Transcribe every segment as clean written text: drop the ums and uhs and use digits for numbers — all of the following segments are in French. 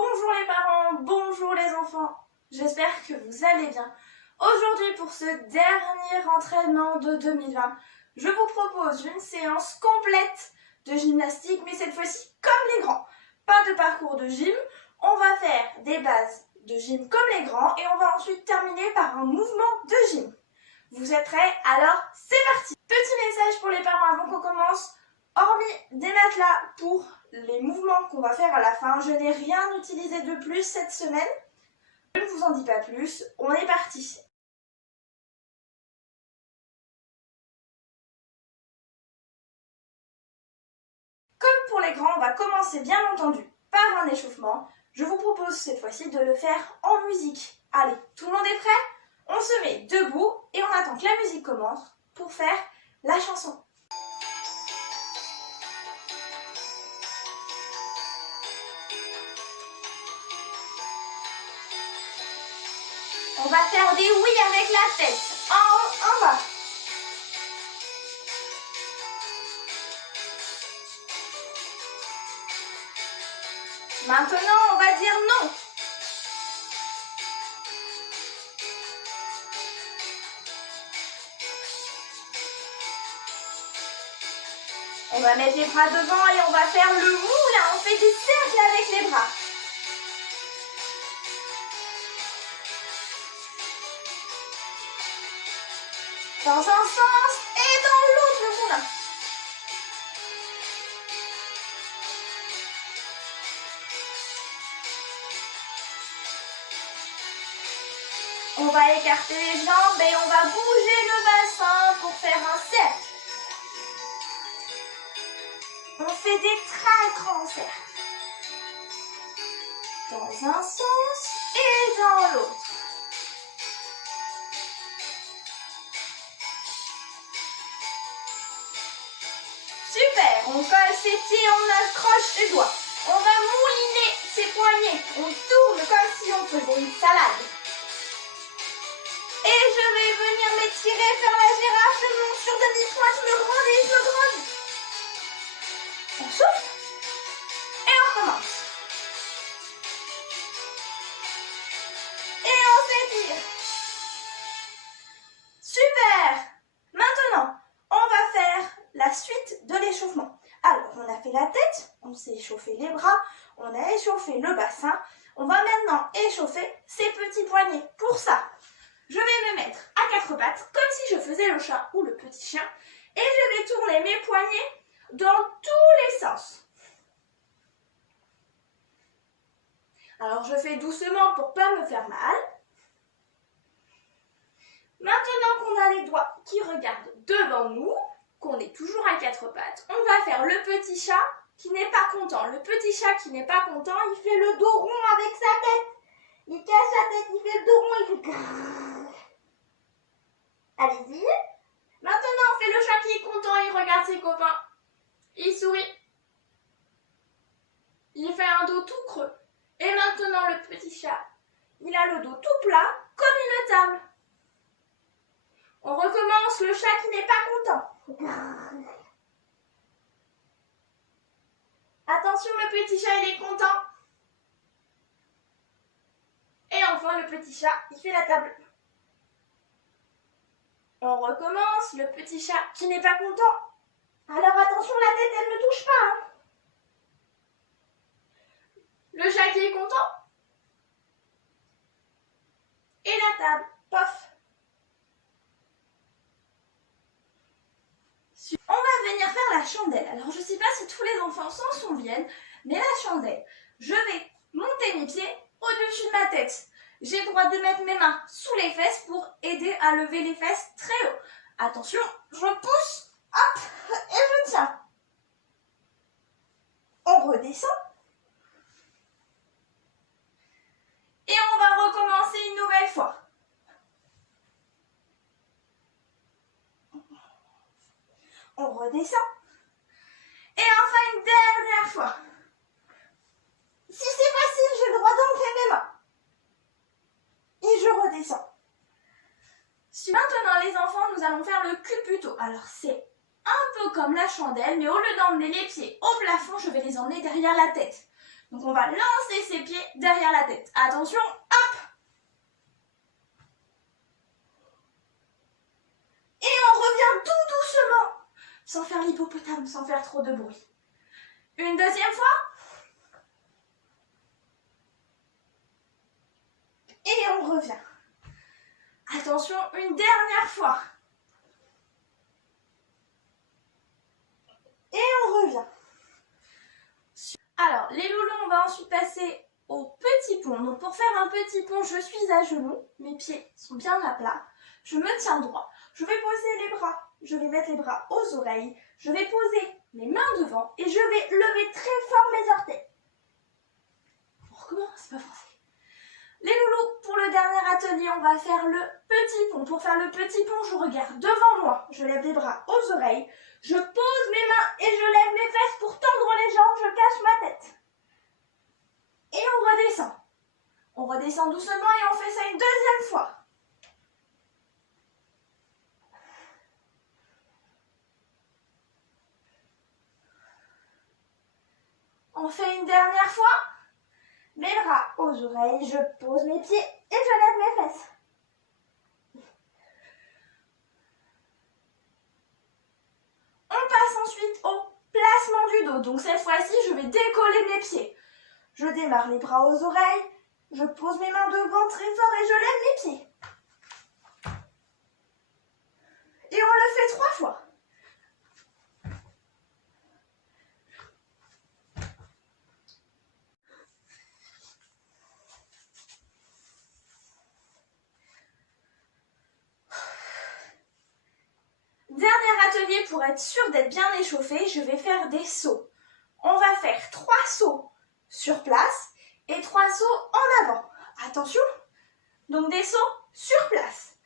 Bonjour les parents, bonjour les enfants, j'espère que vous allez bien. Aujourd'hui pour ce dernier entraînement de 2020, je vous propose une séance complète de gymnastique, mais cette fois-ci comme les grands. Pas de parcours de gym, on va faire des bases de gym comme les grands et on va ensuite terminer par un mouvement de gym. Vous êtes prêts? Alors c'est parti! Petit message pour les parents avant qu'on commence. Hormis des matelas pour les mouvements qu'on va faire à la fin, je n'ai rien utilisé de plus cette semaine. Je ne vous en dis pas plus, on est parti. Comme pour les grands, on va commencer bien entendu par un échauffement. Je vous propose cette fois-ci de le faire en musique. Allez, tout le monde est prêt? On se met debout et on attend que la musique commence pour faire la chanson. On va faire des oui avec la tête. En haut, en bas. Maintenant, on va dire non. On va mettre les bras devant et on va faire le moule. On fait des cercles avec les bras. Dans un sens et dans l'autre le moulin. On va écarter les jambes et on va bouger le bassin pour faire un cercle. On fait des très grands cercles. Dans un sens et dans l'autre. Super, on colle ses pieds, on accroche les doigts. On va mouliner ses poignets. On tourne comme si on faisait une salade. Et je vais venir m'étirer, faire la girafe, je monte sur demi-pointe, je me grandis, je me grandis. On souffle et on recommence. Et on s'étire. Super. Maintenant, on va faire la suite de l'échauffement. Alors, on a fait la tête, on s'est échauffé les bras, on a échauffé le bassin. On va maintenant échauffer ses petits poignets. Pour ça, je vais me mettre à quatre pattes, comme si je faisais le chat ou le petit chien. Et je vais tourner mes poignets dans tous les sens. Alors, je fais doucement pour ne pas me faire mal. Maintenant qu'on a les doigts qui regardent devant nous, qu'on est toujours à quatre pattes, on va faire le petit chat qui n'est pas content. Le petit chat qui n'est pas content, il fait le dos rond avec sa tête. Il casse sa tête, il fait le dos rond, il fait grrrr. Allez-y. Maintenant, on fait le chat qui est content, il regarde ses copains. Il sourit. Il fait un dos tout creux. Et maintenant, le petit chat, il a le dos tout plat, comme une table. On recommence le chat qui n'est pas content. Attention, le petit chat, il est content. Et enfin, le petit chat, il fait la table. On recommence, le petit chat qui n'est pas content. Alors attention, la tête, elle ne touche pas. Hein. Le chat qui est content. Et la table, pof. On va venir faire la chandelle. Alors je ne sais pas si tous les enfants s'en souviennent, mais la chandelle, je vais monter mes pieds au-dessus de ma tête. J'ai le droit de mettre mes mains sous les fesses pour aider à lever les fesses très haut. Attention, je pousse, hop, et je tiens. On redescend. Et on va recommencer une nouvelle fois. On redescend. Et enfin une dernière fois. Si c'est facile, j'ai le droit d'enlever mes mains. Et je redescends. Maintenant les enfants, nous allons faire le culbuto. Alors c'est un peu comme la chandelle, mais au lieu d'emmener les pieds au plafond, je vais les emmener derrière la tête. Donc on va lancer ses pieds derrière la tête. Attention, hop! Et on revient tout doucement, sans faire l'hippopotame, sans faire trop de bruit. Une deuxième fois. Et on revient. Attention, une dernière fois. Et on revient. Alors, les loulous, on va ensuite passer au petit pont. Donc pour faire un petit pont, je suis à genoux. Mes pieds sont bien à plat. Je me tiens droit. Je vais poser les bras. Je vais mettre les bras aux oreilles. Je vais poser mes mains devant et je vais lever très fort mes orteils. On recommence, c'est pas français. Les loulous, pour le dernier atelier, on va faire le petit pont. Pour faire le petit pont, je regarde devant moi. Je lève les bras aux oreilles. Je pose mes mains et je lève mes fesses pour tendre les jambes. Je cache ma tête. Et on redescend. On redescend doucement et on fait ça une deuxième fois. On fait une dernière fois. Mes bras aux oreilles, je pose mes pieds et je lève mes fesses. On passe ensuite au placement du dos. Donc cette fois-ci, je vais décoller mes pieds. Je démarre les bras aux oreilles, je pose mes mains devant très fort et je lève mes pieds. Et on le fait 3 fois. Dernier atelier pour être sûr d'être bien échauffé, je vais faire des sauts. On va faire 3 sauts sur place et 3 sauts en avant. Attention, donc des sauts sur place.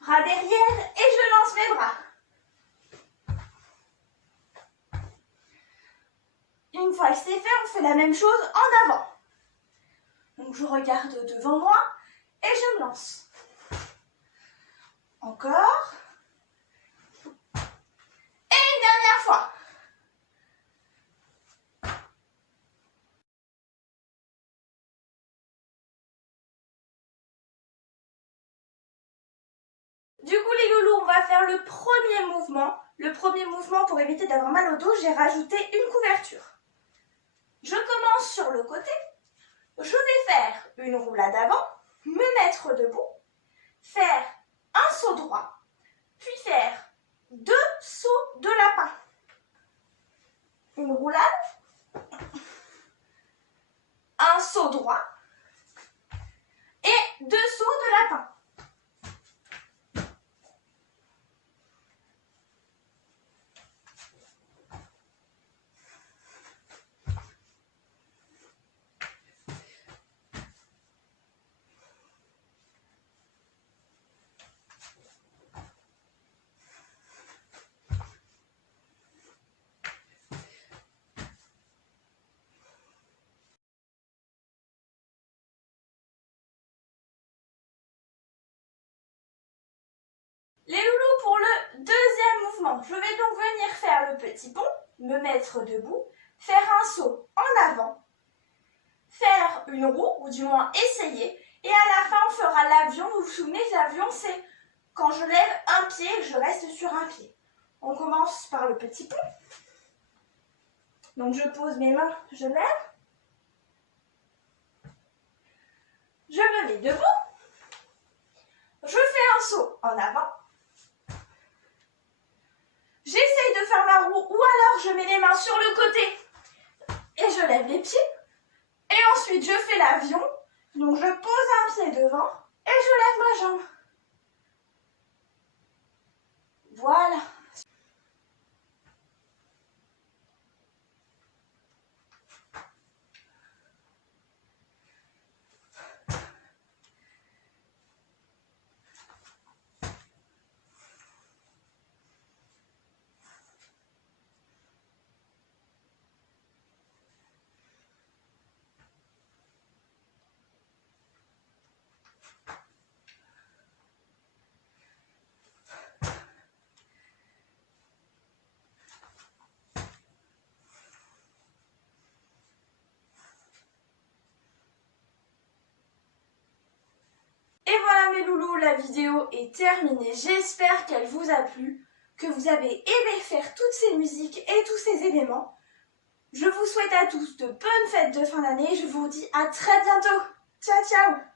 Bras derrière et je lance mes bras. Une fois que c'est fait, on fait la même chose en avant. Donc je regarde devant moi et je me lance. Encore. Et une dernière fois. Du coup les loulous, on va faire le premier mouvement. Le premier mouvement, pour éviter d'avoir mal au dos, j'ai rajouté une couverture. Je commence sur le côté. Je vais faire une roulade avant, me mettre debout, faire un saut droit, puis faire 2 sauts de lapin. Une roulade, un saut droit et 2 sauts de lapin. Les loulous, pour le deuxième mouvement, je vais donc venir faire le petit pont, me mettre debout, faire un saut en avant, faire une roue, ou du moins essayer, et à la fin on fera l'avion. Vous vous souvenez, l'avion c'est quand je lève un pied et que je reste sur un pied. On commence par le petit pont. Donc je pose mes mains, je lève. Je me mets debout. Je fais un saut en avant. J'essaye de faire ma roue ou alors je mets les mains sur le côté et je lève les pieds. Et ensuite je fais l'avion. Donc je pose un pied devant et je lève ma jambe. Voilà. la vidéo est terminée. J'espère qu'elle vous a plu, que vous avez aimé faire toutes ces musiques et tous ces éléments. Je vous souhaite à tous de bonnes fêtes de fin d'année. Je vous dis à très bientôt. Ciao, ciao!